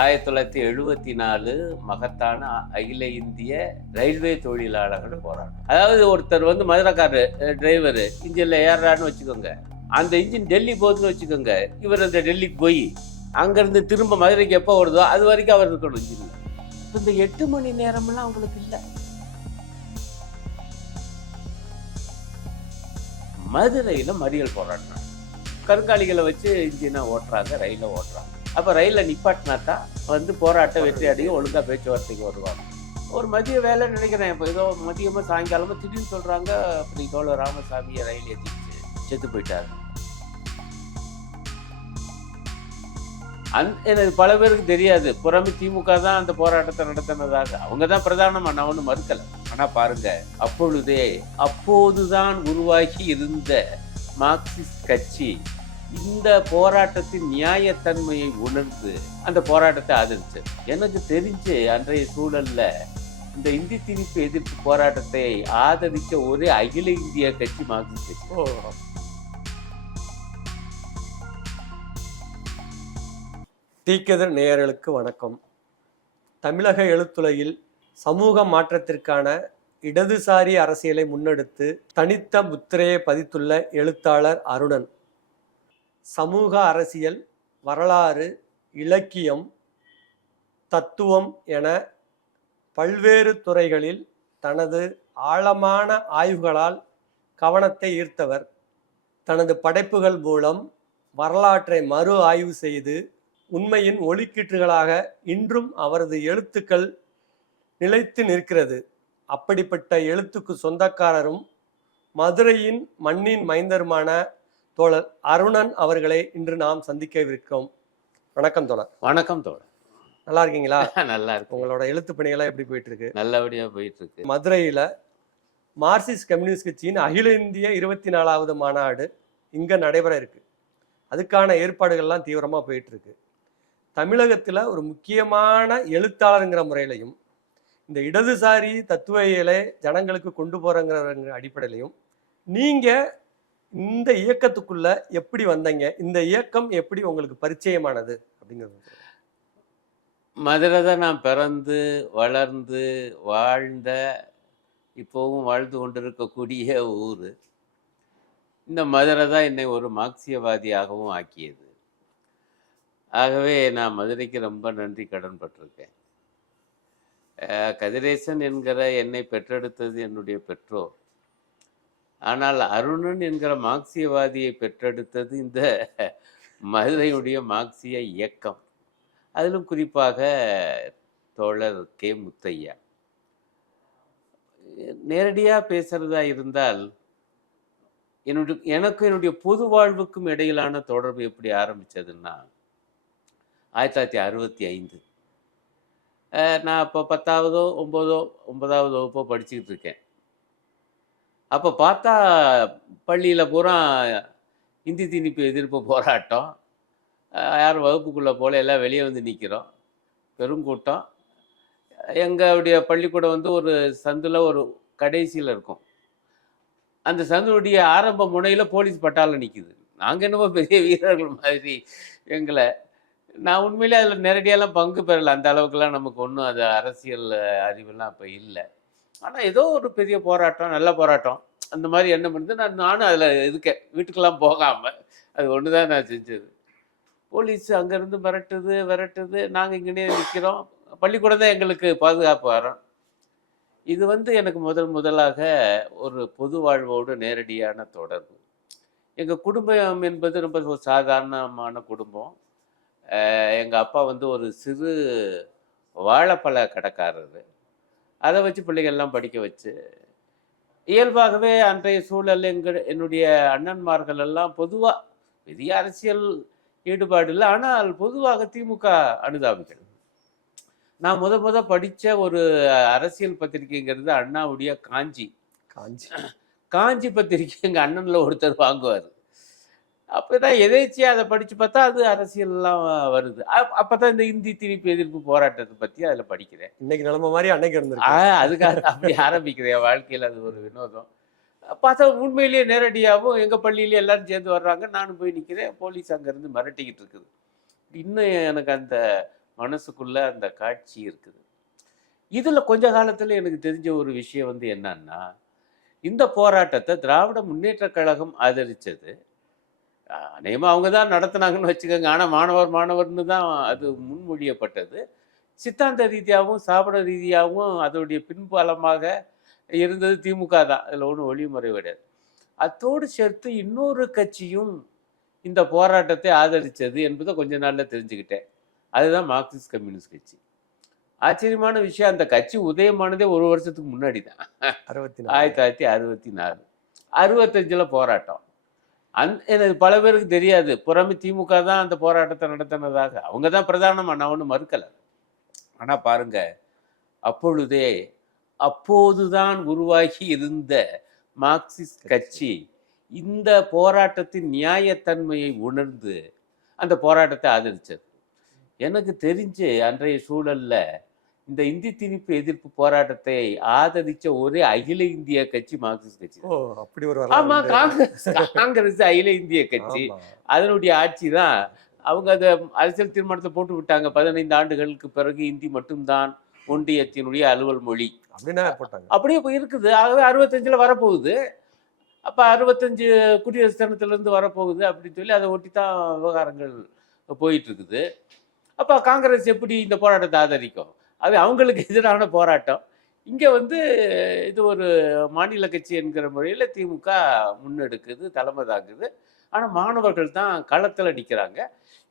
1974 மகத்தான அகில இந்திய ரயில்வே தொழிலாளர்கள் போராட்டம். அதாவது ஒருத்தர் வந்து மதுரைக்காரரு டிரைவர் இன்ஜின்ல ஏறான்னு வச்சுக்கோங்க, அந்த இன்ஜின் டெல்லி போகுதுன்னு வச்சுக்கோங்க, இவர் அந்த டெல்லிக்கு போய் அங்கிருந்து திரும்ப மதுரைக்கு எப்போ வருதோ அது வரைக்கும் அவர் இருக்கணும் இன்ஜின்ல. இந்த 8 மணி நேரம்லாம் அவங்களுக்கு இல்லை. மதுரையில் மறியல் போராட்டம், கருங்காலிகளை வச்சு இன்ஜினை ஓட்டுறாங்க, ரயிலை ஓட்டுறாங்க. அப்போ ரயிலில் நிப்பாட்டினா தான் வந்து போராட்டம் வெற்றி அடையும், ஒழுங்காக பேச்சுவார்த்தைக்கு வருவாங்க. ஒரு மதிய வேலை நினைக்கிறேன், இப்போ ஏதோ மதியமாக சாயங்காலமாக திடீர்னு சொல்கிறாங்க, அப்படி தோழர் ராமசாமியை ரயில் ஏற்றிச்சு செத்து போயிட்டார். எனக்கு பல பேருக்கு தெரியாது, புறமே திமுக தான் அந்த போராட்டத்தை நடத்தினதாக. அவங்க தான் பிரதானமாக, நான் ஒன்றும் மறுக்கலை. ஆனால் பாருங்க, அப்போதுதான் உருவாகி இருந்த மார்க்சிஸ்ட் கட்சி இந்த போராட்டத்தின் நியாயத்தன்மையை உணர்ந்து அந்த போராட்டத்தை ஆதரிச்சு. எனக்கு தெரிஞ்சு அன்றைய சூழல்ல இந்த இந்தி திணிப்பு எதிர்ப்பு போராட்டத்தை ஆதரிக்க ஒரே அகில இந்திய கட்சி மார்க்சிஸ்ட் கட்சி. தீக்கதிர் நேயர்களுக்கு வணக்கம். தமிழக எழுத்துலகில் சமூக மாற்றத்திற்கான இடதுசாரி அரசியலை முன்னெடுத்து தனித்த முத்திரையை பதித்துள்ள எழுத்தாளர் அருணன் சமூக அரசியல், வரலாறு, இலக்கியம், தத்துவம் என பல்வேறு துறைகளில் தனது ஆழமான ஆய்வுகளால் கவனத்தை ஈர்த்தவர். தனது படைப்புகள் மூலம் வரலாற்றை மறு ஆய்வு செய்து உண்மையின் ஒளிக்கீற்றுகளாக இன்றும் அவரது எழுத்துக்கள் நிலைத்து நிற்கிறது. அப்படிப்பட்ட எழுத்துக்கு சொந்தக்காரரும் மதுரையின் மண்ணின் மைந்தருமான தோழர் அருணன் அவர்களை இன்று நாம் சந்திக்கவிருக்கிறோம். வணக்கம் தோழர். வணக்கம் தோழர். நல்லா இருக்கீங்களா? நல்லா இருக்கு. உங்களோட எழுத்து பணிகளாக எப்படி போயிட்டு இருக்கு? நல்லபடியா போயிட்டு இருக்கு. மதுரையில மார்க்சிஸ்ட் கம்யூனிஸ்ட் கட்சியின் அகில இந்திய 24வது மாநாடு இங்க நடைபெற இருக்கு. அதுக்கான ஏற்பாடுகள்லாம் தீவிரமா போயிட்டு இருக்கு. தமிழகத்துல ஒரு முக்கியமான எழுத்தாளருங்கிற முறையிலையும் இந்த இடதுசாரி தத்துவியலை ஜனங்களுக்கு கொண்டு போறங்கிற அடிப்படையிலையும் நீங்க இந்த இயக்கத்துக்குள்ள எப்படி வந்தீங்க? இந்த இயக்கம் எப்படி உங்களுக்கு பரிச்சயமானது அப்படிங்கிறது? மதுரை தான் நான் பிறந்து வளர்ந்து வாழ்ந்த, இப்போவும் வாழ்ந்து கொண்டிருக்கக்கூடிய ஊர். இந்த மதுரை தான் என்னை ஒரு மார்க்சியவாதியாகவும் ஆக்கியது. ஆகவே நான் மதுரைக்கு ரொம்ப நன்றி கடன் பட்டிருக்கேன். கதிரேசன் என்கிற என்னை பெற்றெடுத்தது என்னுடைய பெற்றோர். ஆனால் அருணன் என்கிற மார்க்சியவாதியை பெற்றெடுத்தது இந்த மதுரையுடைய மார்க்சிய இயக்கம். அதிலும் குறிப்பாக தோழர் கே முத்தையா. நேரடியாக பேசுகிறதா இருந்தால் எனக்கும் என்னுடைய பொது வாழ்வுக்கும் இடையிலான தொடர்பு எப்படி ஆரம்பித்ததுன்னா 1965. நான் இப்போ 10ஆவதோ 9ஆவது வகுப்போ படிச்சுக்கிட்டு இருக்கேன். அப்போ பார்த்தா பள்ளியில் பூரா இந்தி திணிப்பு எதிர்ப்பு போராட்டம். யாரும் வகுப்புக்குள்ளே போல, எல்லாம் வெளியே வந்து நிற்கிறோம், பெருங்கூட்டம். எங்களுடைய பள்ளிக்கூடம் வந்து ஒரு சந்தில் ஒரு கடைசியில் இருக்கும். அந்த சந்தினுடைய ஆரம்ப முனையில் போலீஸ் பட்டாளம் நிற்குது. நாங்கள் என்னமோ பெரிய வீரர்கள் மாதிரி எங்களை. நான் உண்மையிலே அதில் நேரடியெல்லாம் பங்கு பெறலை. அந்த அளவுக்குலாம் நமக்கு ஒன்றும் அது அரசியல் அறிவெல்லாம் அப்போ இல்லை. ஆனால் ஏதோ ஒரு பெரிய போராட்டம், நல்ல போராட்டம், அந்த மாதிரி எண்ணம் இருந்து நானும் அதில் இருக்கேன். வீட்டுக்கெல்லாம் போகாமல் அது ஒன்று தான் நான் செஞ்சது. போலீஸ் அங்கேருந்து விரட்டுது. நாங்கள் இங்கேனே நிற்கிறோம். பள்ளிக்கூடம் தான் எங்களுக்கு பாதுகாப்பு வரோம். இது வந்து எனக்கு முதலாக ஒரு பொது வாழ்வோடு நேரடியான தொடர்பு. எங்கள் குடும்பம் என்பது ரொம்ப ஒரு சாதாரணமான குடும்பம். எங்கள் அப்பா வந்து ஒரு சிறு வாழைப்பழ கடைக்காரர். அதை வச்சு பிள்ளைகள்லாம் படிக்க வச்சு, இயல்பாகவே அன்றைய சூழல் என்னுடைய அண்ணன்மார்கள் எல்லாம் பொதுவாக பெரிய அரசியல் ஈடுபாடு இல்லை, ஆனால் பொதுவாக திமுக அனுதாபிகள். நான் படித்த ஒரு அரசியல் பத்திரிகைங்கிறது அண்ணாவுடைய காஞ்சி பத்திரிகை. எங்கள் அண்ணனில் ஒருத்தர் வாங்குவார். அப்போ தான் எதேச்சியாக அதை படித்து பார்த்தா அது அரசியல்லாம் வருது. அப்போ தான் இந்த இந்தி திணிப்பு எதிர்ப்பு போராட்டத்தை பற்றி அதில் படிக்கிறேன். இன்னைக்கு நிலைமை மாதிரி அன்னைக்கு இருந்தது. அதுக்காக அப்படி ஆரம்பிக்கிறேன் என் வாழ்க்கையில். அது ஒரு வினோதம். பார்த்தா உண்மையிலேயே நேரடியாகவும் எங்கள் பள்ளியிலேயே எல்லாரும் சேர்ந்து வர்றாங்க. நானும் போய் நிற்கிறேன். போலீஸ் அங்கேருந்து மிரட்டிக்கிட்டு இருக்குது. இன்னும் எனக்கு அந்த மனசுக்குள்ள அந்த காட்சி இருக்குது. இதில் கொஞ்ச காலத்தில் எனக்கு தெரிஞ்ச ஒரு விஷயம் வந்து என்னன்னா, இந்த போராட்டத்தை திராவிட முன்னேற்றக் கழகம் ஆதரிச்சது. அநேகமாக அவங்க தான் நடத்துனாங்கன்னு வச்சுக்கோங்க. ஆனால் மாணவர்னு தான் அது முன்மொழியப்பட்டது. சித்தாந்த ரீதியாகவும் ஸ்தாபன ரீதியாகவும் அதோடைய பின்பலமாக இருந்தது திமுக தான். அதில் ஒன்றும் ஒளிமுறை கிடையாது. அத்தோடு சேர்த்து இன்னொரு கட்சியும் இந்த போராட்டத்தை ஆதரித்தது என்பதை கொஞ்ச நாளில் தெரிஞ்சுக்கிட்டேன். அதுதான் மார்க்சிஸ்ட் கம்யூனிஸ்ட் கட்சி. ஆச்சரியமான விஷயம், அந்த கட்சி உதயமானதே ஒரு வருஷத்துக்கு முன்னாடி தான். 1964 65ல் போராட்டம். எனக்கு பல பேருக்கு தெரியாது. புறமே திமுக தான் அந்த போராட்டத்தை நடத்தினதாக. அவங்க தான் பிரதானமாக, நான் ஒன்றும் மறுக்கலை. ஆனால் பாருங்க, அப்போதுதான் உருவாகி இருந்த மார்க்சிஸ்ட் கட்சி இந்த போராட்டத்தின் நியாயத்தன்மையை உணர்ந்து அந்த போராட்டத்தை ஆதரிச்சது. எனக்கு தெரிஞ்சு அன்றைய சூழல்ல இந்த இந்தி திணிப்பு எதிர்ப்பு போராட்டத்தை ஆதரிச்ச ஒரே அகில இந்திய கட்சி மார்க்சிஸ்ட் கட்சி. அப்படி ஒரு ஆமா, காங்கிரஸ் அகில இந்திய கட்சி. அதனுடைய ஆட்சி தான். அவங்க அதை அரசியல் தீர்மானத்தை போட்டு விட்டாங்க. 15 ஆண்டுகளுக்கு பிறகு இந்தி மட்டும்தான் ஒன்றியத்தினுடைய அலுவல் மொழி அப்படியே இருக்குது. ஆகவே 65ல் வரப்போகுது. அப்போ 65 குடியரசு தினத்திலிருந்து வரப்போகுது அப்படின்னு சொல்லி அதை ஒட்டி தான் விவகாரங்கள் போயிட்டு இருக்குது. அப்போ காங்கிரஸ் எப்படி இந்த போராட்டத்தை ஆதரிக்கும்? அது அவங்களுக்கு எதிரான போராட்டம். இங்கே வந்து இது ஒரு மாநில கட்சி என்கிற முறையில் திமுக முன்னெடுக்குது, தலைமை தாக்குது. ஆனால் மாணவர்கள் தான் களத்தில் அடிக்கிறாங்க.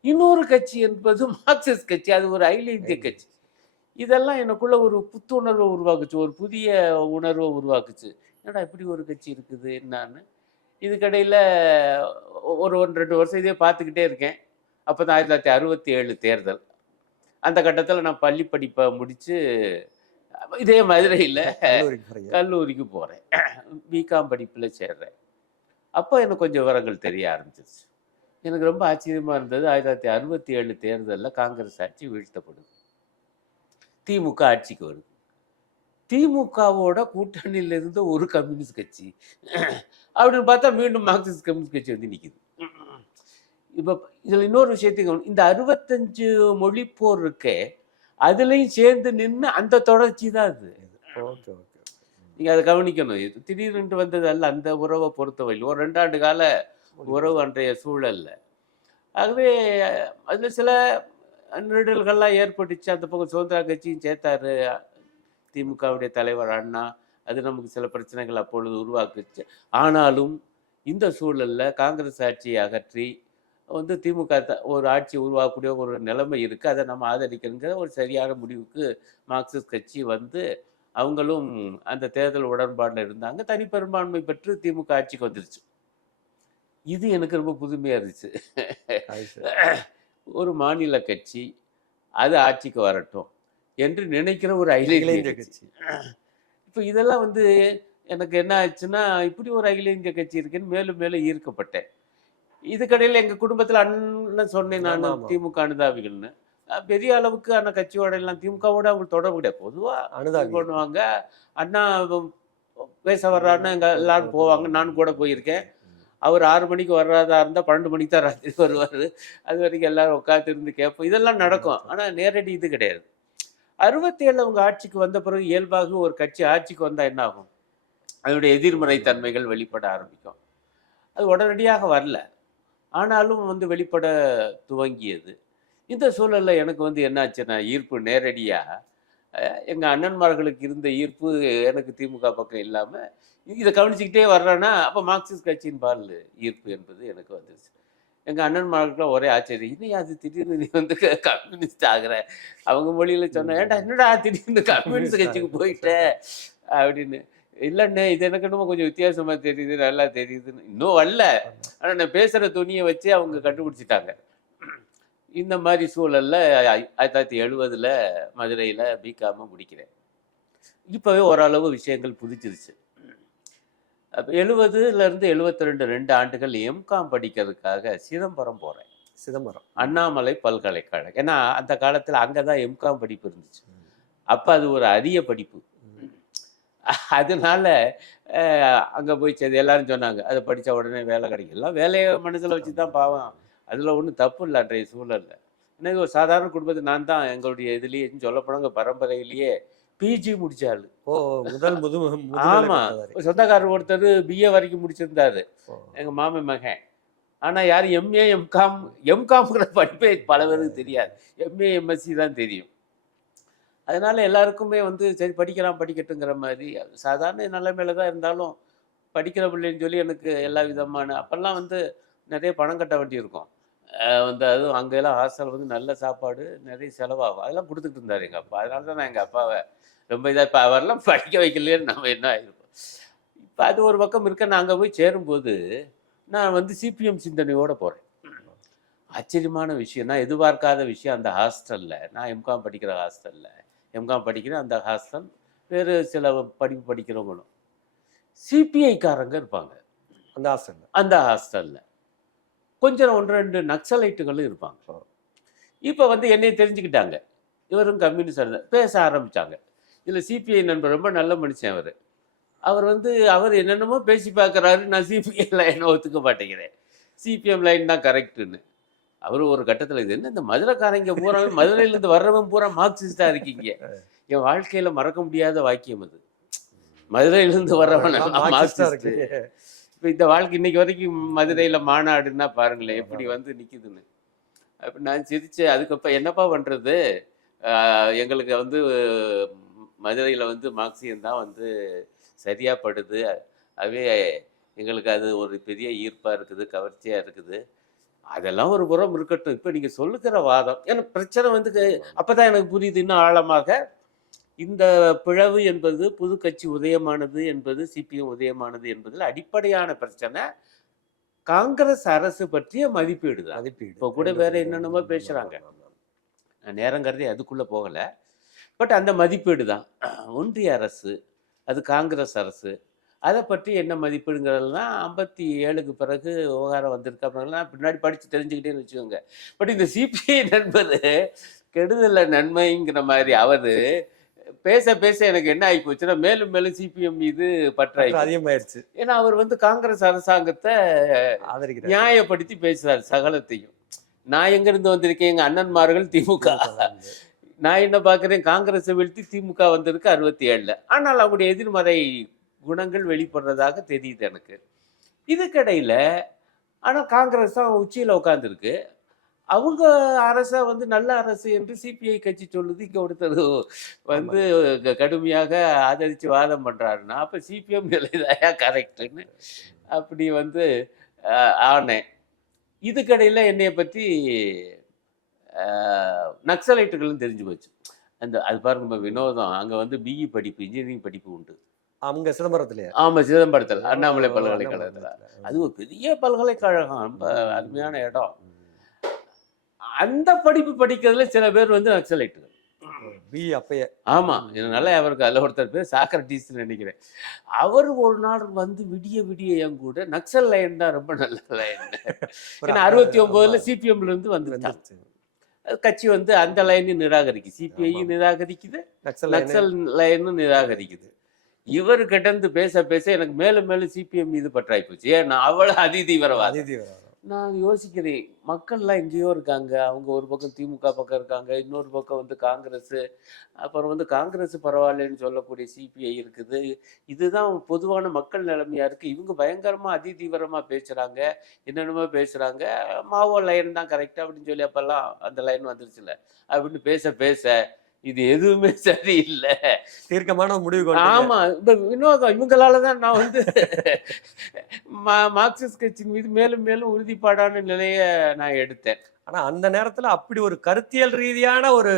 இன்னொரு கட்சி என்பது மார்க்சிஸ்ட் கட்சி. அது ஒரு அகில இந்திய கட்சி. இதெல்லாம் எனக்குள்ள ஒரு புத்துணர்வை உருவாக்குச்சு, ஒரு புதிய உணர்வை உருவாக்குச்சு. என்னடா இப்படி ஒரு கட்சி இருக்குது என்னான்னு. இதுக்கடையில் ஒரு 1-2 வருஷம் இதே பார்த்துக்கிட்டே இருக்கேன். அப்போ தான் 1967 தேர்தல். அந்த கட்டத்தில் நான் பள்ளி படிப்பை முடித்து இதே மதுரையில் கல்லூரிக்கு போகிறேன். பிகாம் படிப்பில் சேர்றேன். அப்போ எனக்கு கொஞ்சம் விவரங்கள் தெரிய ஆரம்பிச்சிருச்சு. எனக்கு ரொம்ப ஆச்சரியமாக இருந்தது. 1967 தேர்தலில் காங்கிரஸ் ஆட்சி வீழ்த்தப்படுது, திமுக ஆட்சிக்கு வருது. திமுகவோட கூட்டணியில் இருந்த ஒரு கம்யூனிஸ்ட் கட்சி அப்படின்னு பார்த்தா மீண்டும் மார்க்சிஸ்ட் கம்யூனிஸ்ட் கட்சி வந்து நிற்கிது. இப்போ இதில் இன்னொரு விஷயத்தையும், இந்த 65 மொழி போர் இருக்கே, அதுலேயும் சேர்ந்து நின்று அந்த தொடர்ச்சி தான் அது. நீங்கள் அதை கவனிக்கணும். இது திடீர்னு வந்தது அல்ல. அந்த உறவை பொறுத்தவரையில் ஒரு 2 ஆண்டு கால உறவு அன்றைய சூழல்ல. ஆகவே அதில் சில நெருடல்கள்லாம் ஏற்பட்டுச்சு. அந்த பக்கம் சுதந்திரா கட்சியும் சேர்த்தாரு திமுகவுடைய தலைவர் அண்ணா. அது நமக்கு சில பிரச்சனைகள் அப்பொழுது உருவாக்குச்சு. ஆனாலும் இந்த சூழலில் காங்கிரஸ் ஆட்சியை அகற்றி வந்து திமுக ஒரு ஆட்சி உருவாக்கக்கூடிய ஒரு நிலைமை இருக்குது. அதை நம்ம ஆதரிக்கணுங்கிற ஒரு சரியான முடிவுக்கு மார்க்சிஸ்ட் கட்சி வந்து அவங்களும் அந்த தேர்தல் உடன்பாடில் இருந்தாங்க. தனிப்பெரும்பான்மை பெற்று திமுக ஆட்சிக்கு வந்துருச்சு. இது எனக்கு ரொம்ப புதுமையாக இருந்துச்சு. ஒரு மாநில கட்சி அது ஆட்சிக்கு வரட்டும் என்று நினைக்கிற ஒரு அகில இந்திய கட்சி. இப்போ இதெல்லாம் வந்து எனக்கு என்ன ஆச்சுன்னா, இப்படி ஒரு அகில இந்திய கட்சி இருக்குன்னு மேலும் மேலும் ஈர்க்கப்பட்டேன். இதுக்கடையில் எங்கள் குடும்பத்தில் அண்ணன் சொன்னேன், நான் திமுக அனுதாபிகள்னு. பெரிய அளவுக்கு அந்த கட்சியோட எல்லாம் திமுகவோட அவங்களுக்கு தொடர்பு கிடையாது. பொதுவாக பண்ணுவாங்க. அண்ணா பேச வர்றாருன்னா எல்லாரும் போவாங்க. நான் கூட போயிருக்கேன். அவர் 6 மணிக்கு வர்றதா இருந்தால் 12 மணிக்கு தான் ராத்திரி வருவார். அது வரைக்கும் எல்லாரும் உட்காந்து இருந்து கேட்போம். இதெல்லாம் நடக்கும். ஆனால் நேரடி இது கிடையாது. 67 அவங்க ஆட்சிக்கு வந்த பிறகு இயல்பாக ஒரு கட்சி ஆட்சிக்கு வந்தால் என்ன ஆகும்? அதனுடைய எதிர்மறை தன்மைகள் வெளிப்பட ஆரம்பிக்கும். அது உடனடியாக வரல, ஆனாலும் வந்து வெளிப்பட துவங்கியது. இந்த சூழலில் எனக்கு வந்து என்னாச்சுன்னா, ஈர்ப்பு நேரடியாக எங்கள் அண்ணன்மார்களுக்கு இருந்த ஈர்ப்பு எனக்கு திமுக பக்கம் இல்லாமல் இதை கவனிச்சுக்கிட்டே வர்றேன்னா, அப்போ மார்க்சிஸ்ட் கட்சியின் பால் ஈர்ப்பு என்பது எனக்கு வந்துருச்சு. எங்கள் அண்ணன்மார்களுக்குலாம் ஒரே ஆச்சரியம். இன்னும் அது திடீர்னு நீ வந்து கம்யூனிஸ்ட் ஆகிற, அவங்க மொழியில் சொன்னேன், ஏன்டா என்னடா திடீர்னு கம்யூனிஸ்ட் கட்சிக்கு போயிட்ட அப்படின்னு. இல்லைண்ணே, இது எனக்கு என்னமோ கொஞ்சம் வித்தியாசமாக தெரியுது, நல்லா தெரியுதுன்னு. இன்னும் வரல, ஆனால் நான் பேசுகிற துணியை வச்சு அவங்க கண்டுபிடிச்சிட்டாங்க. இந்த மாதிரி சூழலில் 1970 மதுரையில் பிகாம முடிக்கிறேன். இப்போவே ஓரளவு விஷயங்கள் புதிச்சிருச்சு. அப்போ 70லேருந்து 72 2 ஆண்டுகள் எம்காம் படிக்கிறதுக்காக சிதம்பரம் போகிறேன். சிதம்பரம் அண்ணாமலை பல்கலைக்கழகம். ஏன்னா அந்த காலத்தில் அங்கே தான் எம்காம் படிப்பு இருந்துச்சு. அப்போ அது ஒரு அரிய படிப்பு. அதனால அங்கே போய் சேர்ந்து எல்லாரும் சொன்னாங்க, அதை படித்த உடனே வேலை கிடைக்கும். எல்லாம் வேலையை மனசில் வச்சு தான் பாவம். அதில் ஒன்றும் தப்பு இல்லை அன்றைய சூழலில். எனக்கு ஒரு சாதாரண குடும்பத்தில் நான் தான் எங்களுடைய இதுலேயே சொல்ல போனாங்க பரம்பரையிலேயே பிஜி முடிச்சாள். ஓ, முதல் முதுநிலை ஆமா. பட்டதாரி. சொந்தக்காரர் ஒருத்தர் பிஏ வரைக்கும் முடிச்சிருந்தாரு, ஓ. எங்க மாமன் மகன். ஆனா யாரும் எம்ஏ எம்காம்ங்கிற படிப்பே பல பேருக்கு தெரியாது. எம்ஏ எம்எஸ்சி தான் தெரியும். அதனால எல்லாருக்குமே வந்து சரி படிக்கலாம் படிக்கட்டுங்கிற மாதிரி சாதாரண நிலைமையில தான் இருந்தாலும் படிக்கிற பிள்ளைன்னு சொல்லி எனக்கு எல்லா விதமான அப்போல்லாம் வந்து நிறைய பணம் கட்ட வேண்டியிருக்கும். வந்து அதுவும் அங்கெல்லாம் ஹாஸ்டல் வந்து நல்ல சாப்பாடு நிறைய செலவாகும். அதெல்லாம் கொடுத்துட்டு இருந்தார் எங்கள் அப்பா. அதனால தான் நான் எங்கள் அப்பாவை ரொம்ப இதாக இப்போ அவரெல்லாம் படிக்க வைக்கலையேன்னு நம்ம என்ன ஆயிருப்போம். இப்போ அது ஒரு பக்கம் இருக்க நான் அங்கே போய் சேரும்போது நான் வந்து சிபிஎம் சிந்தனையோடு போகிறேன். ஆச்சரியமான விஷயம், நான் எதிர்பார்க்காத விஷயம். அந்த ஹாஸ்டலில் நான் எம்காம் படிக்கிற ஹாஸ்டலில் எம்காம் படிக்கிறேன். அந்த ஹாஸ்டல் வேறு சில படிப்பு படிக்கிறவங்களும் சிபிஐக்காரங்க இருப்பாங்க அந்த ஹாஸ்டலில். கொஞ்சம் 1-2 நக்சலைட்டுகளும் இருப்பாங்க. இப்போ வந்து என்னையை தெரிஞ்சுக்கிட்டாங்க, இவரும் கம்யூனிஸ்ட் பேச ஆரம்பித்தாங்க. இதில் சிபிஐ நண்பர் ரொம்ப நல்ல மனுஷன் அவர். அவர் வந்து அவர் என்னென்னமோ பேசி பார்க்குறாரு. நான் சிபிஐ லைனை ஒத்துக்க மாட்டேங்கிறேன், சிபிஎம் லைன் தான் கரெக்டுன்னு. அவர் ஒரு கட்டத்தில் இது என்ன இந்த மதுரைக்காரங்க பூரா மதுரையிலேருந்து வர்றவன் பூரா மார்க்சிஸ்டாக இருக்கீங்க. என் வாழ்க்கையில் மறக்க முடியாத வாக்கியம் அது. மதுரையிலேருந்து வர்றவன் மார்க்சிஸ்ட். இப்போ இந்த வாழ்க்கை இன்னைக்கு வரைக்கும் மதுரையில் மாநாடுன்னா பாருங்களேன் எப்படி வந்து நிற்குதுன்னு. அப்போ நான் சிரிச்சேன். அதுக்கப்புறம் என்னப்பா பண்ணுறது, எங்களுக்கு வந்து மதுரையில் வந்து மார்க்சியம் தான் வந்து சரியாக படுது. அதுவே எங்களுக்கு அது ஒரு பெரிய ஈர்ப்பாக இருக்குது, கவர்ச்சியாக இருக்குது. அதெல்லாம் ஒரு புறம் இருக்கட்டும். இப்போ நீங்கள் சொல்லுகிற வாதம் எனக்கு பிரச்சனை வந்து அப்போ தான் எனக்கு புரியுது இன்னும் ஆழமாக. இந்த பிளவு என்பது புது கட்சி உதயமானது என்பது சிபிஎம் உதயமானது என்பதில் அடிப்படையான பிரச்சனை காங்கிரஸ் அரசு பற்றிய மதிப்பீடு தான். இப்போ கூட வேற என்னென்னமோ பேசுகிறாங்க, நான் நேரம் கருதி அதுக்குள்ளே போகலை. பட் அந்த மதிப்பீடு தான் ஒன்றிய அரசு, அது காங்கிரஸ் அரசு, அதை பற்றி என்ன மதிப்பீடுங்கிறதுலாம் 57க்கு பிறகு விவகாரம் வந்திருக்கு. அப்படின்னா பின்னாடி படித்து தெரிஞ்சுக்கிட்டேன்னு வச்சுக்கோங்க. பட் இந்த சிபிஐ நண்பர் கெடுதல நன்மைங்கிற மாதிரி அவர் பேச பேச எனக்கு என்ன ஆகி போச்சுன்னா மேலும் மேலும் சிபிஎம் மீது பற்றாய் அதிகமாயிருச்சு. ஏன்னா அவர் வந்து காங்கிரஸ் அரசாங்கத்தை நியாயப்படுத்தி பேசுறாரு சகலத்தையும். நான் எங்கிருந்து வந்திருக்கேன், எங்க அண்ணன்மார்கள் திமுக, நான் என்ன பார்க்குறேன் காங்கிரஸை வீழ்த்தி திமுக வந்திருக்கு 67. ஆனால் அவங்களுடைய எதிர்மறை குணங்கள் வெளிப்படுறதாக தெரியுது எனக்கு. இதுக்கிடையில் ஆனால் காங்கிரஸ் தான் உச்சியில் உட்காந்துருக்கு. அவங்க அரசை வந்து நல்ல அரசு என்று சிபிஐ கட்சி சொல்லுது. இங்கே ஒருத்தர் வந்து கடுமையாக ஆதரித்து வாதம் பண்ணுறாருன்னா அப்போ சிபிஎம் நிலைதாயா கரெக்டுன்னு அப்படி வந்து ஆனேன். இதுக்கடையில் என்னையை பற்றி நக்சலைட்டுகளும் தெரிஞ்சு போச்சு. அந்த அது பாருங்க வினோதம், அங்கே வந்து பிஇ படிப்பு இன்ஜினியரிங் படிப்பு உண்டு அவங்க சிதம்பரத்துலையே. ஆமாம், சிதம்பரத்தில் அண்ணாமலை பல்கலைக்கழகத்தில். அது ஒரு பெரிய பல்கலைக்கழகம், ரொம்ப அருமையான இடம். அந்த படிப்பு படிக்கிறதுல சில பேர் வந்து நக்சலைட்டுகள் அப்பயே. ஆமாம், நல்லா அவருக்கு அதில் ஒருத்தர் பேர் சாக்ரட்டிஸ்ன்னு நினைக்கிறேன். அவர் ஒரு நாள் வந்து விடிய விடிய என் கூட நக்சல் லைன் தான் ரொம்ப நல்ல லைன். ஏன்னா 69ல் சிபிஎம்ல இருந்து வந்துருச்சு கட்சி வந்து அந்த லைனையும் நிராகரிக்குது, சிபிஐயும் நிராகரிக்குது, நக்சல் லைனும் நிராகரிக்குது. இவர் கிட்டந்து பேச பேச எனக்கு மேலும் மேலும் சிபிஎம் மீது பற்றாய் போச்சு. ஏன்னா அவ்வளோ அதிதீவிரவாதி. நான் யோசிக்கிறேன், மக்கள்லாம் எங்கேயோ இருக்காங்க, அவங்க ஒரு பக்கம் திமுக பக்கம் இருக்காங்க, இன்னொரு பக்கம் வந்து காங்கிரஸ், அப்புறம் வந்து காங்கிரஸ் பரவாயில்லன்னு சொல்லக்கூடிய சிபிஐ இருக்குது. இதுதான் பொதுவான மக்கள் நிலைமையா இருக்குது. இவங்க பயங்கரமாக அதிதீவிரமாக பேசுகிறாங்க, என்னென்னமோ பேசுகிறாங்க, மாவோ லைன் தான் கரெக்டாக அப்படின்னு சொல்லி அப்போல்லாம் அந்த லைன் வந்துருச்சுல அப்படின்னு பேச பேச இது எதுவுமே சரியில்லை, தீர்க்கமான முடிவு. ஆமா, இந்த வினோதம் இவங்களால தான் நான் வந்து மார்க்சிஸ்ட் கட்சியின் மீது மேலும் மேலும் உறுதிப்பாடான நிலையை நான் எடுத்தேன். ஆனா அந்த நேரத்துல அப்படி ஒரு கருத்தியல் ரீதியான ஒரு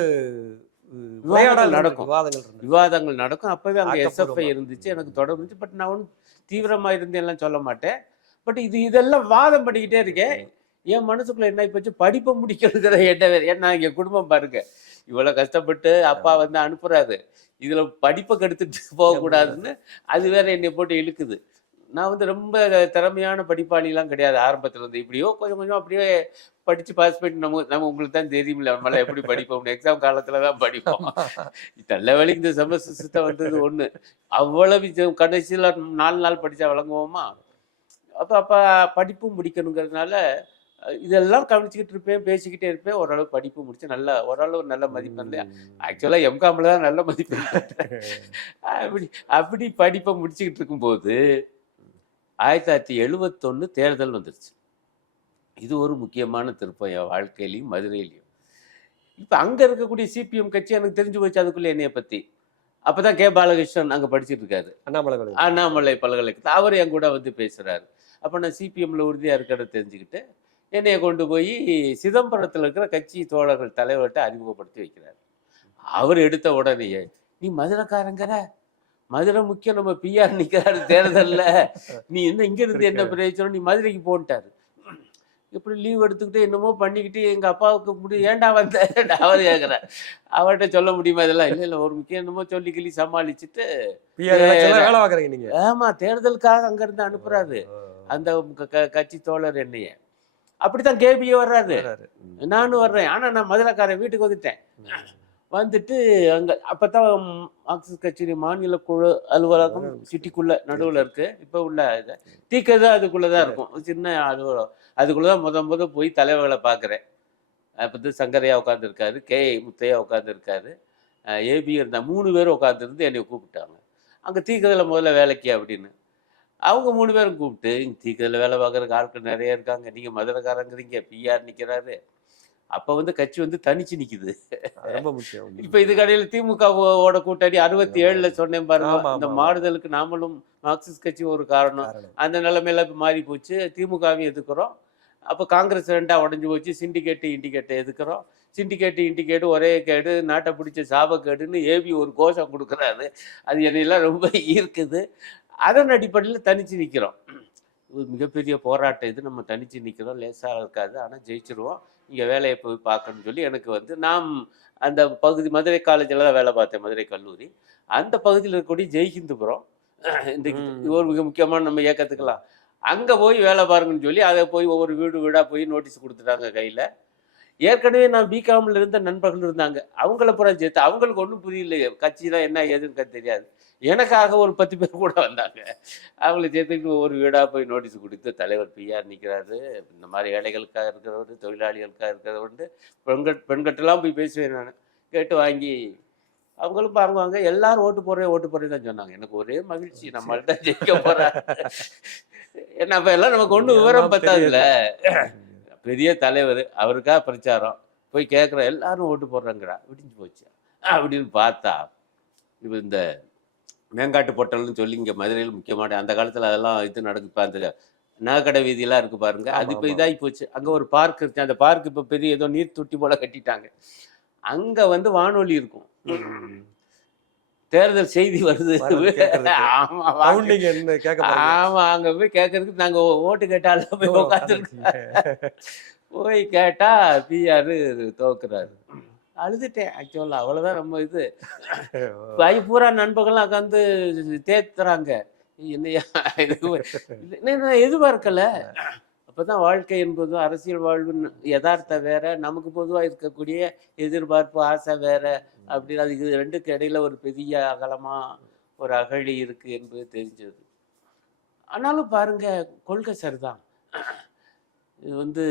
விவாதங்கள் நடக்கும். அப்பவே அங்க எஸ்எஃப்ஐ இருந்துச்சு, எனக்கு தொடர்பு இருந்துச்சு. பட் நான் ஒன்றும் தீவிரமா இருந்தேன்லாம் சொல்ல மாட்டேன். பட் இதெல்லாம் வாதம் பண்ணிக்கிட்டே இருக்கேன். என் மனசுக்குள்ள என்ன போச்சு, படிப்பை முடிக்கிறதுங்கிற என்ன. ஏன்னா இங்க குடும்பம் பாருங்க, இவ்வளவு கஷ்டப்பட்டு அப்பா வந்து அனுப்புறாரு, இதுல படிப்பை கெடுத்துட்டு போகக்கூடாதுன்னு அது வேற என்னை போட்டு இழுக்குது. நான் வந்து ரொம்ப திறமையான படிப்பாளிலாம் கிடையாது ஆரம்பத்துல இருந்து. இப்படியோ கொஞ்சம் கொஞ்சம் அப்படியே படிச்சு பாஸ் பண்ணி நம்ம உங்களுக்கு தான் தெரியுமில்ல நம்மளால எப்படி படிப்போம், எக்ஸாம் காலத்துல தான் படிப்போம். நல்ல வேலைக்கு இந்த செமஸ்டர் சிஸ்டம் வந்தது ஒண்ணு, அவ்வளவு கடைசியில 4 நாள் படிச்சா வழங்குவோமா. அப்ப படிப்பும் முடிக்கணுங்கிறதுனால இதெல்லாம் கவனிச்சுக்கிட்டு இருப்பேன், பேசிக்கிட்டே இருப்பேன். ஓரளவு படிப்பு முடிச்சு நல்லா ஓரளவு நல்ல மதிப்பெண். ஆக்சுவலா எம்காம்ல தான் நல்ல மதிப்பெண் பெற்றேன். அப்படி அப்படி படிப்பை முடிச்சுக்கிட்டு இருக்கும்போது 1971 தேர்தல் வந்துருச்சு. இது ஒரு முக்கியமான திருப்பம் என் வாழ்க்கையிலையும், மதுரையிலையும். இப்ப அங்க இருக்கக்கூடிய சிபிஎம் கட்சி எனக்கு தெரிஞ்சு போச்சு அதுக்குள்ள என்னைய பத்தி. அப்பதான் கே. பாலகிருஷ்ணன் அங்க படிச்சுட்டு இருக்காரு. அண்ணாமலை பல்கலைக்கழகம். அண்ணாமலை பல்கலைக்கழகத்துல அவர் என் கூட வந்து பேசுறாரு. அப்ப நான் சிபிஎம்ல உறுதியா இருக்கிறத தெரிஞ்சுக்கிட்டு என்னைய கொண்டு போய் சிதம்பரத்துல இருக்கிற கட்சி தோழர்கள் தலைவர்கிட்ட அறிமுகப்படுத்தி வைக்கிறார். அவர் எடுத்த உடனேயே, நீ மதுரைக்காரங்கிற, மதுரை முக்கியம், நம்ம பிஆர் நிக்கிறாரு தேர்தல்ல, நீ என்ன இங்க இருந்து என்ன பிரயோஜனம், நீ மதுரைக்கு போன்ட்டாரு. இப்படி லீவ் எடுத்துக்கிட்டு என்னமோ பண்ணிக்கிட்டு எங்க அப்பாவுக்கு ஏன்டா வந்த அவர் கேட்குறேன். அவர்கிட்ட சொல்ல முடியுமா இதெல்லாம்? இல்லை இல்லை, ஒரு முக்கியம் என்னமோ சொல்லி கிள்ளி சமாளிச்சுட்டு வேலை பார்க்குறீங்க நீங்க. ஆமா, தேர்தலுக்காக அங்கிருந்து அனுப்புறாரு அந்த கட்சி தோழர் என்னைய. அப்படித்தான் கேபிஏ வர்றாரு, நானும் வர்றேன். ஆனா நான் மதுரைக்காரன் வீட்டுக்கு வந்துட்டேன். வந்துட்டு அங்க அப்பதான் மார்க்சிஸ்ட் கட்சி மாநில குழு அலுவலகம் சிட்டிக்குள்ள நடுவுல இருக்கு. இப்ப உள்ள தீக்கதான் அதுக்குள்ளதான் இருக்கும், சின்ன அலுவலகம். அதுக்குள்ளதான் முத போய் தலைவர்களை பாக்குறேன். அப்ப சங்கரையா உட்காந்துருக்காரு, கே முத்தையா உட்காந்துருக்காரு, ஏபி இருந்தா 3 பேரும் உட்காந்துருந்து என்னை கூப்பிட்டாங்க. அங்க தீக்கதில் முதல்ல வேலைக்கு அப்படின்னு. அவங்க 3 பேரும் கூப்பிட்டு, இங்க தீக்கதில் வேலை பார்க்கறதுக்கு ஆட்கள் நிறைய இருக்காங்க, நீங்க மதுரைக்காரங்கிறீங்க, பிஆர் நிக்கிறாரு. அப்ப வந்து கட்சி வந்து தனிச்சு நிக்குது. ரொம்ப முக்கியம். இப்ப இது கடையில் திமுகவோட கூட்டணி 67ல சொன்னேன் பாருங்க. இந்த மாறுதலுக்கு நாமளும் மார்க்சிஸ்ட் கட்சி ஒரு காரணம். அந்த நிலைமையில மாறி போச்சு. திமுகவையும் எதுக்குறோம். அப்ப காங்கிரஸ் 2ஆ உடஞ்சு போச்சு. சிண்டிகேட்டு இண்டிகேட்டை எதுக்குறோம். சிண்டிகேட்டு இண்டிகேட்டு ஒரே கேடு, நாட்டை பிடிச்ச சாபக்கேடுன்னு ஏபி ஒரு கோஷம் கொடுக்குறாரு. அது என்னையெல்லாம் ரொம்ப ஈர்க்குது. அதன் அடிப்படையில் தனிச்சு நிற்கிறோம். இது மிகப்பெரிய போராட்டம். இது நம்ம தனிச்சு நிற்கிறோம், லேசாக இருக்காது, ஆனால் ஜெயிச்சிருவோம். இங்கே வேலையை போய் பார்க்கணும்னு சொல்லி எனக்கு வந்து நாம் அந்த பகுதி மதுரை காலேஜில் தான் வேலை பார்த்தேன், மதுரை கல்லூரி. அந்த பகுதியில் இருக்கக்கூடிய ஜெய்ஹிந்துபுரம் இந்த ஒரு மிக முக்கியமான நம்ம இயக்கத்துக்கெல்லாம் அங்கே போய் வேலை பாருங்கன்னு சொல்லி அதை போய் ஒவ்வொரு வீடாக போய் நோட்டீஸ் கொடுத்துட்டாங்க கையில். ஏற்கனவே நான் பிகாமில் இருந்த நண்பர்கள் இருந்தாங்க, அவங்கள புறம் சேர்த்து. அவங்களுக்கு ஒன்றும் புரியல, கட்சி தான் என்ன ஏதுன்னு தெரியாது. எனக்காக ஒரு 10 பேர் கூட வந்தாங்க. அவங்கள சேர்த்துக்கிட்டு ஒவ்வொரு வீடாக போய் நோட்டீஸ் கொடுத்து, தலைவர் பிஆர் நிற்கிறாரு, இந்த மாதிரி ஏழைகளுக்காக இருக்கிறவர், தொழிலாளிகளுக்காக இருக்கிறவர், பெண்கட்டெல்லாம் போய் பேசுவேன் நான். கேட்டு வாங்கி அவங்களும் வாங்குவாங்க. எல்லாரும் ஓட்டு போடுறேன் தான் சொன்னாங்க. எனக்கு ஒரே மகிழ்ச்சி, நம்மள்ட்ட ஜெயிக்க போறேன். ஏன்னா அப்ப எல்லாம் நமக்கு ஒன்றும் விவரம் பத்தாதுல்ல. பெரிய தலைவர், அவருக்காக பிரச்சாரம் போய் கேட்குற, எல்லாரும் ஓட்டு போடுறாங்கடா, விடிஞ்சு போச்சு அப்படின்னு பார்த்தா, இப்போ இந்த மேங்காட்டு பொட்டல்னு சொல்லி இங்கே மதுரையில் முக்கியமான அந்த காலத்தில் அதெல்லாம் இது நடக்கும். இப்போ அந்த நகைக்கடை வீதியெல்லாம் இருக்கு பாருங்க, அது இப்போ இதாகி போச்சு. அங்கே ஒரு பார்க் இருக்கு, அந்த பார்க் இப்போ பெரிய ஏதோ நீர் தொட்டி போல கட்டிட்டாங்க. அங்கே வந்து வானொலி இருக்கும், தேர்தல் செய்தி வருது. ஆமா, அங்க போய் கேட்கறதுக்கு நாங்க ஓட்டு கேட்டால போய் உட்காந்துருக்கோம். போய் கேட்டா பிஆர் தோக்குறாரு. அழுதுட்டேன் ஆக்சுவலா. அவ்வளவுதான் நம்ம இது. பூரா நண்பர்கள்லாம் உட்காந்து தேத்துறாங்க. என்னையா நான் எதிர்பார்க்கல. அப்பதான் வாழ்க்கை என்பது, அரசியல் வாழ்வு யதார்த்தம் வேற, நமக்கு பொதுவாக இருக்கக்கூடிய எதிர்பார்ப்பு ஆசை வேற. அப்படி அதுக்கு ரெண்டுக்கு இடையில ஒரு பெரிய அகலமா ஒரு அகழி இருக்கு என்பது தெரிஞ்சது. ஆனாலும் பாருங்க, கொள்கை சரிதான். இது வந்து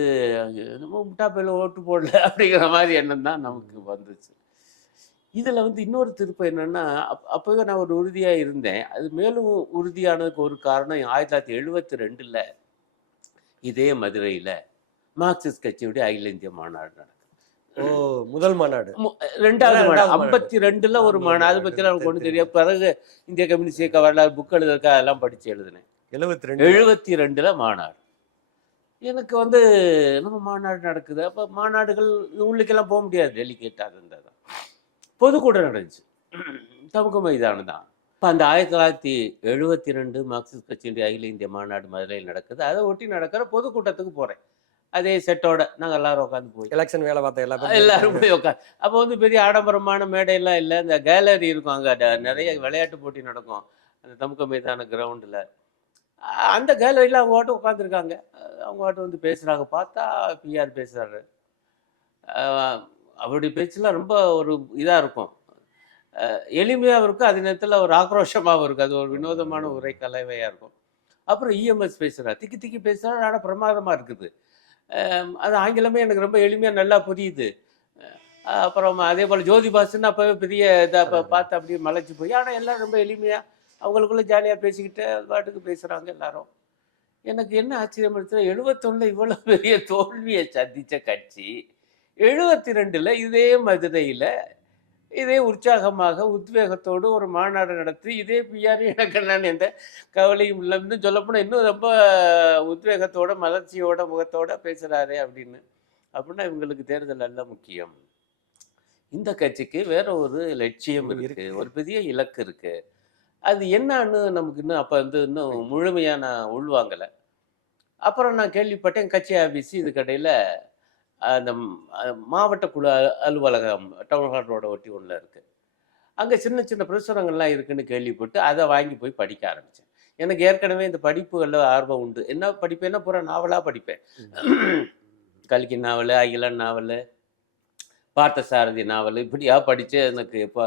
நம்ம முட்டாப்பையில ஓட்டு போடல அப்படிங்கிற மாதிரி எண்ணம் தான் நமக்கு வந்துச்சு. இதுல வந்து இன்னொரு திருப்பம் என்னன்னா, அப்பவே நான் ஒரு உறுதியா இருந்தேன். அது மேலும் உறுதியானதுக்கு ஒரு காரணம், 1972ல இதே மதுரையில மார்க்சிஸ்ட் கட்சியுடைய அகில இந்திய மாநாடு நடக்கும். முதல் மாநாடு, 2வது மாநாடு 52ல ஒரு மாநாடு. அதை பத்தி எனக்கு ஒன்றும் தெரியாது. பிறகு இந்திய கம்யூனிஸ்ட் இயக்க வரலாறு புக் எழுதுறதுக்காக அதெல்லாம் படிச்சு எழுதினேன். 72ல மாநாடு. எனக்கு வந்து நம்ம மாநாடு நடக்குது. அப்போ மாநாடுகள் உள்ளுக்கெல்லாம் போக முடியாது, டெலிகேட்டாக இருந்தது. பொதுக்கூட்டம் நடந்துச்சு, தமுக மைதானம் தான். இப்போ அந்த 1972 மார்க்சிஸ்ட் கட்சியினுடைய அகில இந்திய மாநாடு மதுரையில் நடக்குது. அதை ஒட்டி நடக்கிற பொதுக்கூட்டத்துக்கு போகிறேன். அதே செட்டோட நாங்கள் எல்லாரும் உட்காந்து போய் எலெக்ஷன் வேலை பார்த்தோம், எல்லாரும் போய் உட்காந்து. அப்போ வந்து பெரிய ஆடம்பரமான மேடையெல்லாம் இல்லை, இந்த கேலரி இருக்கும், அங்கே நிறைய விளையாட்டு போட்டி நடக்கும் அந்த தமுக மைதான கிரவுண்டில். அந்த கேலரியில் அவங்க வாட்டும் உட்காந்துருக்காங்க. அவங்க வாட்டும் வந்து பேசுகிறாங்க. பார்த்தா பிஆர் பேசுகிறாரு. அவருடைய பேச்செல்லாம் ரொம்ப ஒரு இதாக இருக்கும், எளிமையாக இருக்கும், அதே நேரத்தில் ஒரு ஆக்ரோஷமாகவும் இருக்கும். அது ஒரு வினோதமான உரை கலவையாக இருக்கும். அப்புறம் இஎம்எஸ் பேசுகிறார், திக்கி திக்கி பேசுகிறார், ஆனால் பிரமாதமாக இருக்குது. அது ஆங்கிலமே எனக்கு ரொம்ப எளிமையாக நல்லா புரியுது. அப்புறம் அதே போல் ஜோதி பாசுன்னு அப்போவே பெரிய இதை அப்போ பார்த்து அப்படியே மலைச்சு போய், ஆனால் எல்லாம் ரொம்ப எளிமையாக அவங்களுக்குள்ள ஜாலியாக பேசிக்கிட்டு அது பாட்டுக்கு பேசுகிறாங்க எல்லாரும். எனக்கு என்ன ஆச்சரியம் இருந்துச்சுன்னா 71 இவ்வளோ பெரிய தோல்வியை சந்தித்த கட்சி 72ல் இதே மதுரையில் இதே உற்சாகமாக உத்வேகத்தோடு ஒரு மாநாடு நடத்தி இதே பிஆர் எனக்கு நான் எந்த கவலையும் இல்லை, இன்னும் சொல்லப்போனால் இன்னும் ரொம்ப உத்வேகத்தோட மலர்ச்சியோட முகத்தோட பேசுகிறாரே அப்படின்னு. அப்படின்னா இவங்களுக்கு தேர்தல் அல்ல முக்கியம். இந்த கட்சிக்கு வேற ஒரு லட்சியம் இருக்கு, ஒரு பெரிய இலக்கு இருக்கு. அது என்னன்னு நமக்கு இன்னும் அப்போ வந்து இன்னும் முழுமையாக நான் உள்வாங்கலை. அப்புறம் நான் கேள்விப்பட்டேன் கட்சி ஆஃபீஸ் இதுக்கடையில் அந்த மாவட்ட குழு அலுவலகம் டவுன் ஹால் ரோட ஒட்டி ஒன்றில் இருக்குது. அங்கே சின்ன சின்ன பிரசுரங்கள்லாம் இருக்குன்னு கேள்விப்பட்டு அதை வாங்கி போய் படிக்க ஆரம்பித்தேன். எனக்கு ஏற்கனவே இந்த படிப்புகளில் ஆர்வம் உண்டு. என்ன படிப்பேன்னா பூரா நாவலாக படிப்பேன். கல்கி நாவல், அகிலன் நாவல், பார்த்தசாரதி நாவல், இப்படியா படித்து எனக்கு எப்போ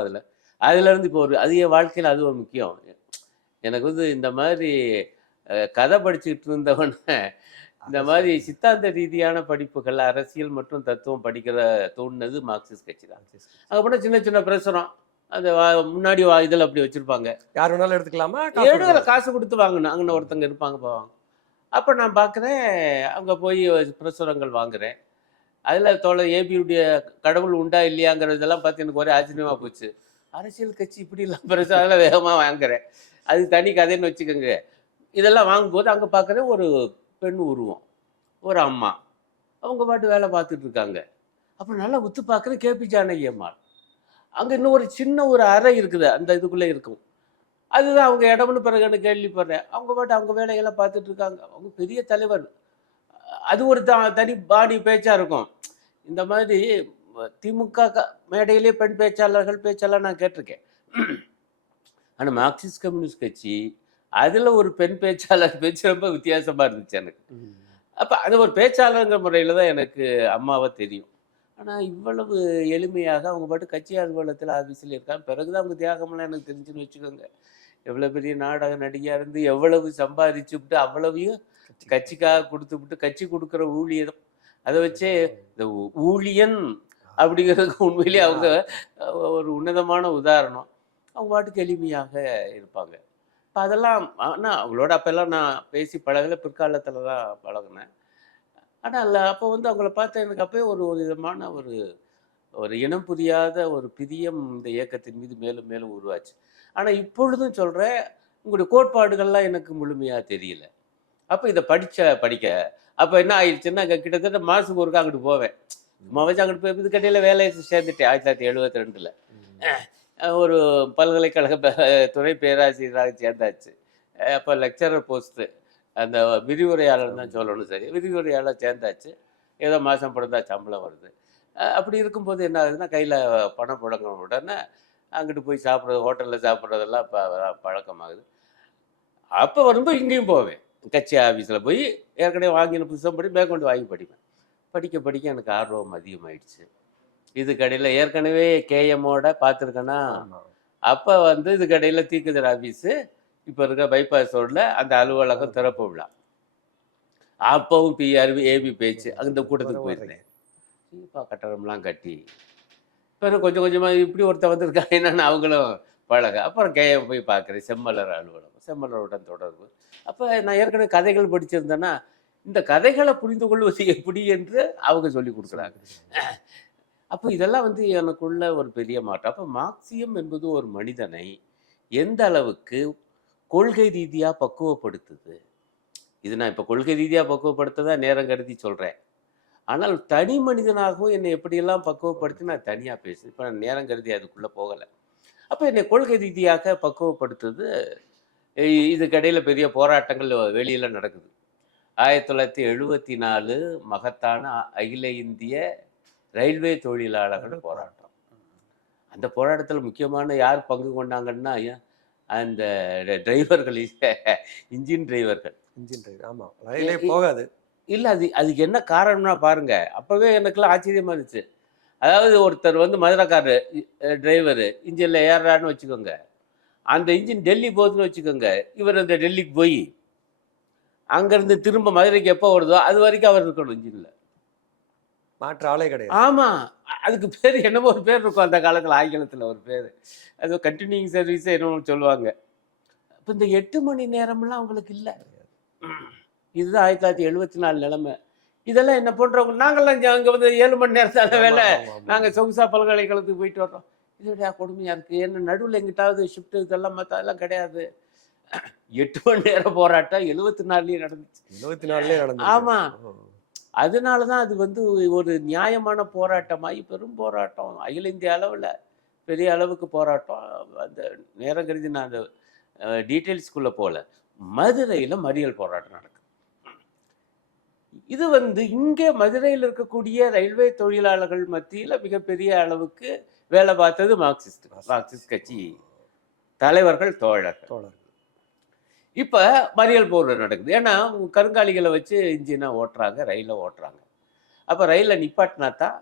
அதுலேருந்து இப்போ அது என் வாழ்க்கையில் அது ஒரு முக்கியம். எனக்கு வந்து இந்த மாதிரி கதை படிச்சுக்கிட்டு இருந்தவன இந்த மாதிரி சித்தாந்த ரீதியான படிப்புகள், அரசியல் மற்றும் தத்துவம் படிக்கிற தோணுனது மார்க்சிஸ்ட் கட்சி தான். அதுக்கப்புறம் சின்ன சின்ன பிரசுரம் அந்த முன்னாடி இதில் அப்படி வச்சுருப்பாங்க, யார் வேணாலும் எடுத்துக்கலாமா, காசு கொடுத்து வாங்கணும், அங்கே ஒருத்தங்க இருப்பாங்க போவாங்க. அப்போ நான் பார்க்குறேன், அங்கே போய் பிரசுரங்கள் வாங்குகிறேன். அதில் தோழர் ஏபியுடைய கடவுள் உண்டா இல்லையாங்கிறதெல்லாம் பார்த்து எனக்கு ஒரே ஆச்சரியமாக போச்சு. அரசியல் கட்சி இப்படிலாம் பெருசாக அதெல்லாம் வேகமாக வாங்குறேன், அது தனி கதைன்னு வச்சுக்கோங்க. இதெல்லாம் வாங்கும்போது அங்கே பார்க்குறேன் ஒரு பெண் உருவம், ஒரு அம்மா, அவங்க பாட்டு வேலை பார்த்துட்டு இருக்காங்க. அப்புறம் நல்லா உத்து பார்க்குறேன் கேபி ஜானகி அம்மாள். அங்கே இன்னும் ஒரு சின்ன ஒரு அறை இருக்குது, அந்த இதுக்குள்ளே இருக்கும், அதுதான் அவங்க இடம்னு பிறகுன்னு கேள்விப்படுறேன். அவங்க பாட்டு அவங்க வேலைகளை பார்த்துட்டு இருக்காங்க. அவங்க பெரிய தலைவர், அது ஒரு தனி பாடி பேச்சாக இருக்கும். இந்த மாதிரி திமுக மேடையிலே பெண் பேச்சாளர் நான் கேட்டிருக்கேன். ஆனால் மார்க்சிஸ்ட் கம்யூனிஸ்ட் கட்சி அதில் ஒரு பெண் பேச்சாளர் பேச்சு ரொம்ப வித்தியாசமாக இருந்துச்சு எனக்கு. அப்போ அது ஒரு பேச்சாளருங்கிற முறையில் தான் எனக்கு அம்மாவை தெரியும். ஆனால் இவ்வளவு எளிமையாக அவங்க பாட்டு கட்சி அலுவலகத்தில் ஆஃபீஸில் இருக்காங்க. பிறகுதான் அவங்க தியாகம்லாம் எனக்கு தெரிஞ்சுன்னு வச்சுக்கோங்க. எவ்வளோ பெரிய நாடக நடிகையாக இருந்து எவ்வளவு சம்பாதிச்சுவிட்டு அவ்வளவையும் கட்சிக்காக கொடுத்துவிட்டு கட்சி கொடுக்குற ஊழியம், அதை வச்சே இந்த ஊழியன் அப்படிங்கிறதுக்கு உண்மையிலேயே அவங்க ஒரு உன்னதமான உதாரணம். அவங்க பாட்டுக்கு எளிமையாக இருப்பாங்க. இப்போ அதெல்லாம் ஆனால் அவங்களோட அப்போல்லாம் நான் பேசி பழகலை, பிற்காலத்தில் தான் பழகினேன். ஆனால் அப்போ வந்து அவங்கள பார்த்தா எனக்கு அப்போயே ஒரு விதமான ஒரு இனம் புரியாத ஒரு பிரியம் இந்த இயக்கத்தின் மீது மேலும் மேலும் உருவாச்சு. ஆனால் இப்பொழுதும் சொல்கிறேன், உங்களுடைய கோட்பாடுகள்லாம் எனக்கு முழுமையாக தெரியல. அப்போ இதை படிக்க அப்போ என்ன ஆயிடுச்சுன்னா கிட்டத்தட்ட மாதத்துக்கு ஒருக்கா அங்கிட்டு போவேன். சும்மா வச்சு அங்கிட்டு போய் இதுக்கடையில் வேலையை சேர்ந்துட்டேன் 1972. ஒரு பல்கலைக்கழக துறை பேராசிரியராக சேர்ந்தாச்சு. அப்போ லெக்சரர் போஸ்ட்டு, அந்த விரிவுரையாளர் தான் சொல்லணும், சரி, விரிவுரையாளர் சேர்ந்தாச்சு. ஏதோ மாதம் பிறந்தா சம்பளம் வருது. அப்படி இருக்கும்போது என்ன ஆகுதுன்னா கையில் பணம் புழங்க உடனே அங்கிட்டு போய் சாப்பிட்றது, ஹோட்டலில் சாப்பிட்றதெல்லாம் இப்போ பழக்கமாகுது. அப்போ வரும்போது இங்கேயும் போவேன், கட்சி ஆஃபீஸில் போய் ஏற்கனவே வாங்கின புத்தகம் படி மேற்கொண்டு வாங்கி படிப்பேன். படிக்க எனக்கு ஆர்வம் அதிகமாகிடுச்சு. இதுக்கடையில் ஏற்கனவே கேஎம்மோட பார்த்துருக்கேன்னா, அப்போ வந்து இதுக்கடையில் தீக்குதர் ஆஃபீஸு இப்போ இருக்க பைபாஸ் ரோடில் அந்த அலுவலகம் திறப்பு விழா. அப்போவும் பிஆர் ஏபி பேச்சு அந்த கூட்டத்துக்கு போயிருந்தேன். இப்போ கட்டடம்லாம் கட்டி பிறகு கொஞ்சம் கொஞ்சமாக இப்படி ஒருத்தர் வந்திருக்காங்க என்னென்னு அவங்களும் பழக. அப்புறம் கேஎம் போய் பார்க்குறேன், செம்மலர் அலுவலகம், செம்மலருடன் தொடர்பு. அப்போ நான் ஏற்கனவே கதைகள் படிச்சிருந்தேன்னா இந்த கதைகளை புரிந்து கொள்வது எப்படி என்று அவங்க சொல்லி கொடுக்குறாங்க. அப்போ இதெல்லாம் வந்து எனக்குள்ள ஒரு பெரிய மாற்றம். அப்போ மார்க்சியம் என்பது ஒரு மனிதனை எந்த அளவுக்கு கொள்கை ரீதியாக பக்குவப்படுத்துது. இது நான் இப்போ கொள்கை ரீதியாக பக்குவப்படுத்ததான் நேரம் கருதி சொல்கிறேன். ஆனால் தனி மனிதனாகவும் என்னை எப்படியெல்லாம் பக்குவப்படுத்தி நான் தனியாக பேசுகிறேன். இப்போ நான் நேரம் கருதி அதுக்குள்ளே போகலை. அப்போ என்னை கொள்கை ரீதியாக பக்குவப்படுத்துது. இதுக்கடையில் பெரிய போராட்டங்கள் வெளியில் நடக்குது. 1974 மகத்தான அகில இந்திய ரயில்வே தொழிலாளர்கள் போராட்டம். அந்த போராட்டத்தில் முக்கியமான யார் பங்கு கொண்டாங்கன்னா அந்த டிரைவர்கள், இன்ஜின் டிரைவர்கள். ஆமாம், ரயிலே போகாது. இல்லை, அதுக்கு என்ன காரணம்னா பாருங்க, அப்போவே எனக்குலாம் ஆச்சரியமாக இருந்துச்சு. அதாவது ஒருத்தர் வந்து மதுரைக்காரரு டிரைவரு இன்ஜினில் ஏறான்னு வச்சுக்கோங்க, அந்த இன்ஜின் டெல்லி போகுதுன்னு வச்சுக்கோங்க, இவர் அந்த டெல்லிக்கு போய் அங்கேருந்து திரும்ப மதுரைக்கு எப்போ வருதோ அது வரைக்கும் அவர் இருக்கணும் இன்ஜினில். மாற்று ஆளே கிடையாது. ஆமா. அதுக்கு பேர் என்னமோ ஒரு பேர் இருக்கும் அந்த காலத்துல ஆங்கிலத்துல ஒரு பேரு. அது கன்டினியூயிங் சர்வீஸ் என்னமோ சொல்லுவாங்க. அப்ப இந்த 8 மணி நேரம்லாம் அவங்களுக்கு இல்ல. இதுதான் 1974 நிலைமை. இதெல்லாம் என்ன போன்றவங்க நாங்கெல்லாம் அங்க வந்து 7 மணி நேரத்தால ஆமா, வேலை. ஆமா, ஆமா. நாங்க சொகுசா பல்கலைக்கழகத்துக்கு போயிட்டு வர்றோம். இதுடா கொடுமையா இருக்கு. என்ன நடுவுல எங்கிட்டாவது ஷிஃப்ட் இதெல்லாம் மத்த அதெல்லாம் கிடையாது. 8 மணி நேரம் போராட்டம் 74லயும் நடந்துச்சு. 74லயே நடந்தது. ஆமா. ஓ. அதனால தான் அது வந்து ஒரு நியாயமான போராட்டமாகி பெரும் போராட்டம். அகில இந்திய அளவுல பெரிய அளவுக்கு போராட்டம். அந்த நேரம் கருதி நான் அந்த டீட்டெயில்ஸ்குள்ள போல. மதுரையில மறியல் போராட்டம் நடக்குது. இது வந்து இங்கே மதுரையில் இருக்கக்கூடிய ரயில்வே தொழிலாளர்கள் மத்தியில மிகப்பெரிய அளவுக்கு வேலை பார்த்தது மார்க்சிஸ்ட் கட்சி தலைவர்கள், தோழர்கள். தோழர். இப்ப மறியல் போர் நடக்குது. ஏன்னா கருங்காலிகளை வச்சு இன்ஜினை ஓட்டுறாங்க, ரயிலை ஓட்டுறாங்க. அப்ப ரயிலை நிப்பாட்டினா தான்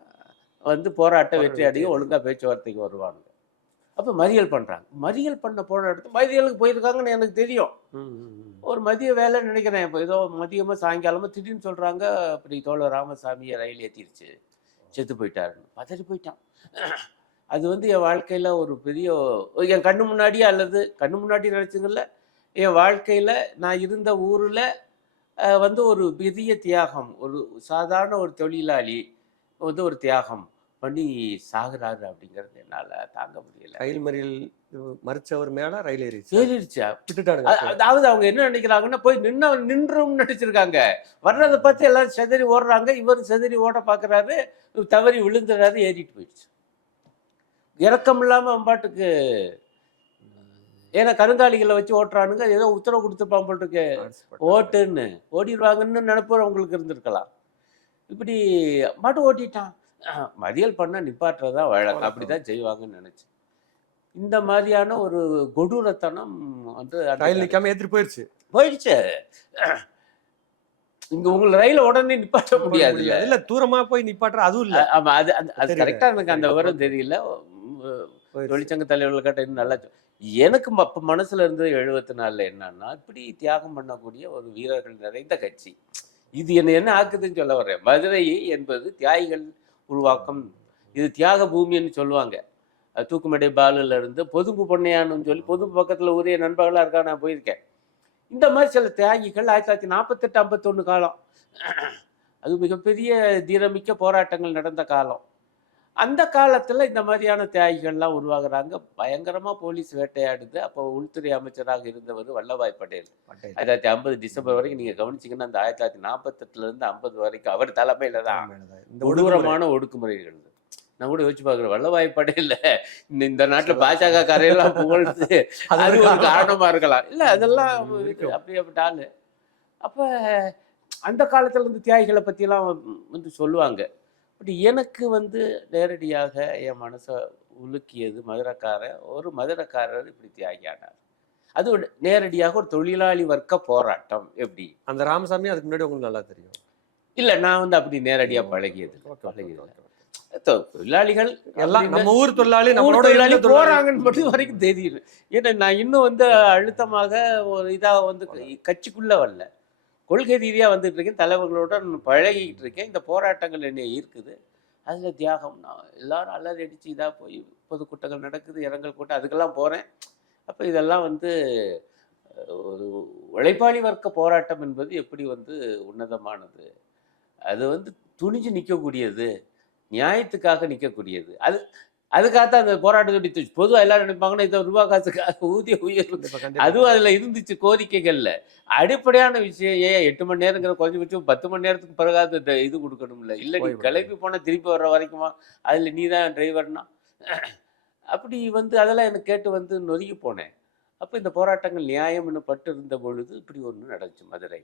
வந்து போராட்டம் வெற்றி அடையும், ஒழுங்கா பேச்சுவார்த்தைக்கு வருவாங்க. அப்ப மறியல் பண்றாங்க. மறியல் பண்ண போராட்டத்துக்கு மறியலுக்கு போயிருக்காங்கன்னு எனக்கு தெரியும். ஒரு மதிய வேலை நினைக்கிறேன். இப்போ ஏதோ மதியமா சாயங்காலமா திடீர்னு சொல்றாங்க, அப்படி தோழர் ராமசாமியை ரயில் ஏற்றிருச்சு, செத்து போயிட்டாருன்னு. பதறி போயிட்டான். அது வந்து என் வாழ்க்கையில ஒரு பெரிய என் கண்ணு முன்னாடியே அல்லது கண்ணு முன்னாடி நினைச்சதில்ல, என் வாழ்க்கையில நான் இருந்த ஊர்ல வந்து ஒரு பெரிய தியாகம். ஒரு சாதாரண ஒரு தொழிலாளி வந்து ஒரு தியாகம் பண்ணி சாகுறாரு அப்படிங்கிறது என்னால தாங்க முடியல. ரயில் மறியல் மறிச்சவர் மேல ரயில் ஏறிச்சு. ஏறிடுச்சா? விட்டுட்டானுங்க. அதாவது அவங்க என்ன நினைக்கிறாங்கன்னா, போய் நின்றும் நினைச்சிருக்காங்க. வர்றதை பார்த்து எல்லாரும் செதறி ஓடுறாங்க. இவர் செதறி ஓட பார்க்குறாரு, தவறி விழுந்துறாரு, ஏறிட்டு போயிடுச்சு. இறக்கம் இல்லாம அவன் பாட்டுக்கு. ஏன்னா கருங்காலிகளை வச்சு ஓட்டுறானுங்க, ஏதோ உத்தரவு கொடுத்துருப்பான் போட்டுருக்கு ஓட்டுன்னு, ஓடிடுவாங்கன்னு நினைப்போம் உங்களுக்கு இருந்திருக்கலாம். இப்படி மாட்டு ஓட்டிட்டான். மறியல் பண்ண நிப்பாட்டுறதா வழக்கம், அப்படிதான் செய்வாங்கன்னு நினைச்சு. இந்த மாதிரியான ஒரு கொடூரத்தனம் வந்து ரயில் நிக்காம ஏத்திட்டு போயிடுச்சு. இங்க உங்களை ரயில உடனே நிப்பாட்ட முடியாது. இல்ல தூரமா போய் நிப்பாட்டுற அதுவும் இல்ல. ஆமா, அது கரெக்டா எனக்கு அந்த விவரம் தெரியல. தொழிற்சங்க தலைவர்கள் கேட்ட இன்னும் நல்லா எனக்கு அப்ப மனசுல இருந்தது 74 என்னன்னா, இப்படி தியாகம் பண்ணக்கூடிய ஒரு வீரர்கள் நிறைந்த கட்சி. இது என்ன ஆக்குதுன்னு சொல்ல வர்றேன். மதுரை என்பது தியாகிகள் உருவாக்கம். இது தியாக பூமின்னு சொல்லுவாங்க. தூக்குமடை பாலுல இருந்து பொதும்பு பொன்னையான்னு சொல்லி, பொதும்பு பக்கத்துல உரிய நண்பர்களா இருக்கா, நான் போயிருக்கேன். இந்த மாதிரி சில தியாகிகள் 1948 51 காலம், அது மிகப்பெரிய தீரமிக்க போராட்டங்கள் நடந்த காலம். அந்த காலத்துல இந்த மாதிரியான தியாகிகள்லாம் உருவாகுறாங்க. பயங்கரமா போலீஸ் வேட்டையாடுது. அப்போ உள்துறை அமைச்சராக இருந்தவர் வல்லபாய் பட்டேல். 1950 டிசம்பர் வரைக்கும் நீங்க கவனிச்சீங்கன்னா, அந்த 1948 இருந்து 50 வரைக்கும் அவர் தலைமையில தான் கொடூரமான ஒடுக்குமுறைகள். நான் கூட யோசிச்சு பார்க்குறேன், வல்லபாய் பட்டேல் இந்த நாட்டுல பாஜக காரையெல்லாம் புகழ்ந்து அது ஒரு காரணமா இருக்கலாம். இல்ல அதெல்லாம் அப்படியேப்பட்ட ஆளு. அப்ப அந்த காலத்துல இருந்து தியாகிகளை பத்தியெல்லாம் வந்து சொல்லுவாங்க. பட் எனக்கு வந்து நேரடியாக என் மனசை உலுக்கியது ஒரு மதுரைக்காரர் இப்படி தியாகியானார். அது நேரடியாக ஒரு தொழிலாளி வர்க்க போராட்டம். எப்படி அந்த ராமசாமி அதுக்கு முன்னாடி உங்களுக்கு நல்லா தெரியும்? இல்ல, நான் வந்து அப்படி நேரடியா பழகியது. தொழிலாளிகள் எல்லாம் நம்ம ஊர் தொழிலாளி போறாங்கன்னு மட்டும் வரைக்கும் தெரியுது. ஏன்னா நான் இன்னும் வந்து அழுத்தமாக ஒரு இதா வந்து கட்சிக்குள்ள வரல, கொள்கை ரீதியா வந்துட்டு இருக்கேன், தலைவர்களோட பழகிக்கிட்டு இருக்கேன். இந்த போராட்டங்கள் என்னை ஈர்க்குது. அதுல தியாகம், நான் எல்லாரும் அலறி அடிச்சு இதா போய் பொதுக்கூட்டங்கள் நடக்குது, இரங்கல் கூட்டம், அதுக்கெல்லாம் போறேன். அப்ப இதெல்லாம் வந்து ஒரு உழைப்பாளி வர்க்க போராட்டம் என்பது எப்படி வந்து உன்னதமானது, அது வந்து துணிஞ்சு நிற்கக்கூடியது, நியாயத்துக்காக நிற்கக்கூடியது. அதுக்காகத்தான் அந்த போராட்டத்தை பொதுவாக எல்லாரும் நினைப்பாங்கன்னா, இதை ரூபா காசுக்காக ஊதிய உயர்வு, அதுவும் அதில் இருந்துச்சு கோரிக்கைகள்ல. அடிப்படையான விஷயம், 8 மணி நேரங்கிற குறைஞ்சபட்சம் 10 மணி நேரத்துக்கு பிறகு இது கொடுக்கணும்ல. இல்லை நீ கிளம்பி போனால் திருப்பி வர்ற வரைக்குமா, அதில் நீ தான் டிரைவர்னா, அப்படி வந்து அதெல்லாம் எனக்கு கேட்டு வந்து நொறுங்கி போனேன். அப்போ இந்த போராட்டங்கள் நியாயம்னு பட்டு இருந்த பொழுது இப்படி ஒன்று நடந்துச்சு மதுரை.